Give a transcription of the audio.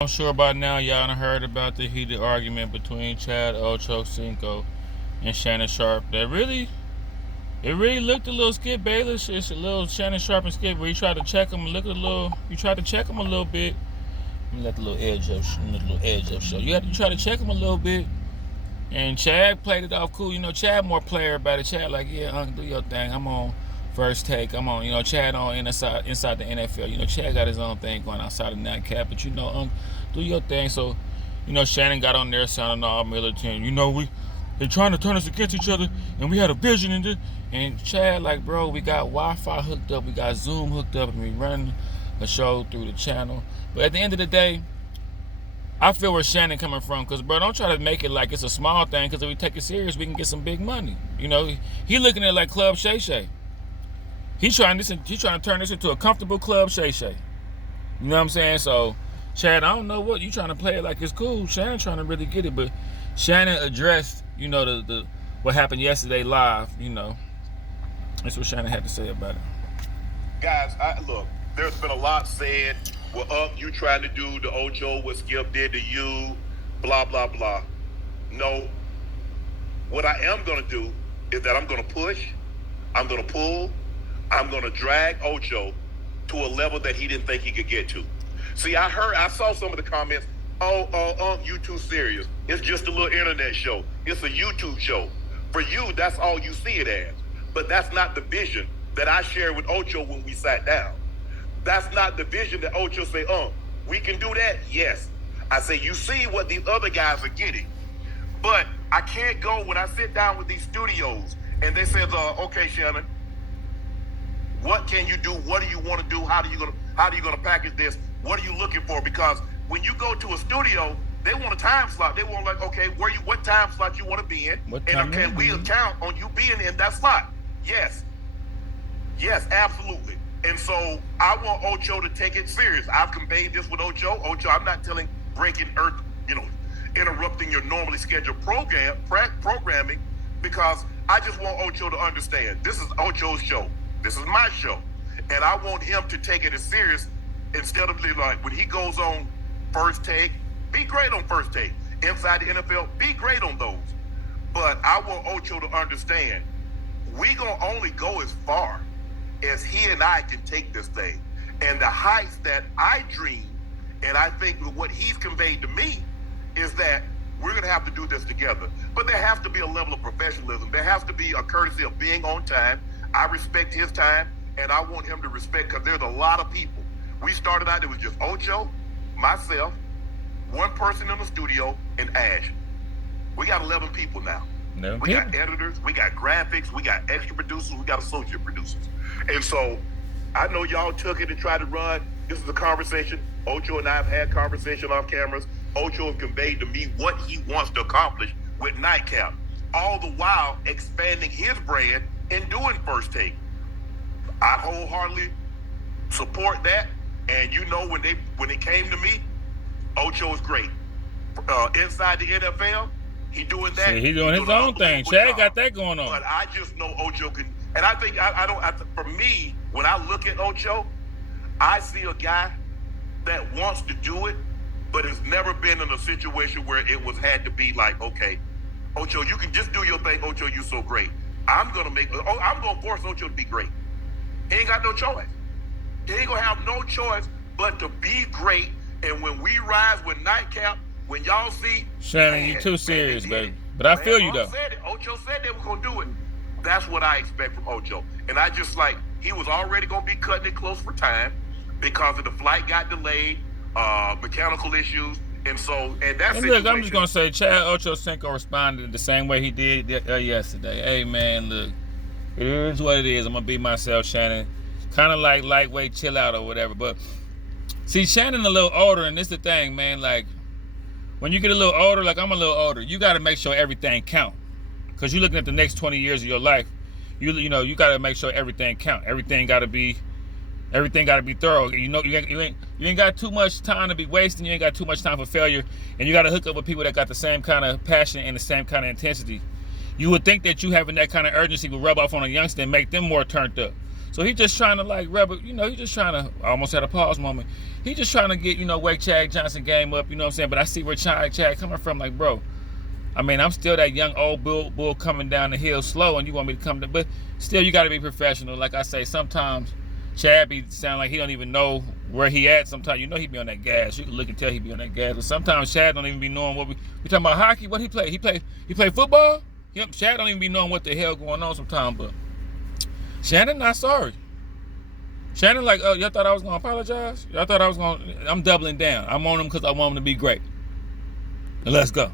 I'm sure by now y'all done heard about the heated argument between Chad Ochocinco and Shannon Sharpe. It really looked a little Skip Bayless. It's a little Shannon Sharpe and Skip where he tried to check him. You tried to check him a little bit. Let the little edge up show. You try to check him a little bit. And Chad played it off cool. Chad more player about it. Chad like, yeah, do your thing. I'm on first take. I'm on, Chad on inside the NFL. Chad got his own thing going outside of that cap. But do your thing. So, Shannon got on there sounding all militant. They're trying to turn us against each other, and we had a vision in this. And Chad like, bro, we got Wi-Fi hooked up, we got Zoom hooked up, and we run a show through the channel. But at the end of the day, I feel where Shannon coming from, because, bro, don't try to make it like it's a small thing, because if we take it serious, we can get some big money. He looking at it like Club Shay Shay. He's trying to turn this into a comfortable Club Shay Shay. You know what I'm saying? So, Chad, I don't know what you trying to play it like it's cool. Shannon trying to really get it, but Shannon addressed, the what happened yesterday live. That's what Shannon had to say about it. Guys, look, there's been a lot said. Well, you trying to do the Ocho, what Skip did to you, blah, blah, blah. No. What I am going to do is that I'm going to push, I'm going to pull, I'm going to drag Ocho to a level that he didn't think he could get to. See, I saw some of the comments, you too serious. It's just a little internet show. It's a YouTube show. For you, that's all you see it as. But that's not the vision that I shared with Ocho when we sat down. That's not the vision that Ocho say, we can do that? Yes. I say, you see what the other guys are getting. But I can't go when I sit down with these studios and they say, okay, Shannon, what can you do? What do you want to do? How are you gonna package this? What are you looking for? Because when you go to a studio, they want a time slot. They want okay, what time slot you want to be in? And can we count on you being in that slot? Yes. Yes, absolutely. And so I want Ocho to take it serious. I've conveyed this with Ocho. Ocho, I'm not breaking earth, interrupting your normally scheduled programming, because I just want Ocho to understand this is Ocho's show. This is my show. And I want him to take it as serious instead of like when he goes on First Take, be great on First Take. Inside the NFL, be great on those. But I want Ocho to understand we gonna only go as far as he and I can take this thing. And the heights that I dream, and I think what he's conveyed to me, is that we're going to have to do this together. But there has to be a level of professionalism. There has to be a courtesy of being on time. I respect his time, and I want him to respect, because there's a lot of people. We started out, it was just Ocho, myself, one person in the studio, and Ash. We got 11 people now. We got editors, we got graphics, we got extra producers, we got associate producers. And so I know y'all took it and tried to run. This is a conversation. Ocho and I have had conversation off cameras. Ocho has conveyed to me what he wants to accomplish with Nightcap, all the while expanding his brand and doing First Take. I wholeheartedly support that. And when it came to me, Ocho is great. Inside the NFL, he doing that. See, he doing his own thing. Chad got that going on. But I just know Ocho can, and I think for me, when I look at Ocho, I see a guy that wants to do it, but has never been in a situation where it had to be like, okay, Ocho, you can just do your thing. Ocho, you so great. I'm gonna force Ocho to be great. He ain't got no choice. He ain't gonna have no choice but to be great. And when we rise with Nightcap, when y'all see Shannon, you too serious, baby. But I feel you though. Ocho said they were gonna do it. That's what I expect from Ocho. And I just he was already gonna be cutting it close for time because of the flight got delayed, mechanical issues, and that's it. Look, I'm just gonna say Chad Ochocinco responded the same way he did yesterday. Hey man, look, it is what it is. I'm gonna be myself, Shannon. Kind of like lightweight, chill out or whatever. But see, Shannon a little older, and this the thing, man. Like when you get a little older, like I'm a little older, you got to make sure everything count. Cause you're looking at the next 20 years of your life. You got to make sure everything count. Everything got to be thorough. You ain't got too much time to be wasting. You ain't got too much time for failure. And you got to hook up with people that got the same kind of passion and the same kind of intensity. You would think that you having that kind of urgency would rub off on a youngster and make them more turned up. So he just trying to like rebel, you know, he just trying to, I almost had a pause moment. He just trying to get, you know, wake Chad Johnson game up, you know what I'm saying? But I see where Chad coming from, like, bro, I mean, I'm still that young old bull coming down the hill slow, and you want me to come to, but still you got to be professional. Like I say, sometimes Chad be sound like he don't even know where he at. Sometimes you know he be on that gas. You can look and tell he be on that gas. But sometimes Chad don't even be knowing what we talking about hockey. What he play? He play football. Yep. Chad don't even be knowing what the hell going on sometimes. But Shannon not sorry. Shannon like, oh, y'all thought I was gonna apologize? Y'all thought I was gonna? I'm doubling down. I'm on him because I want him to be great. And let's go.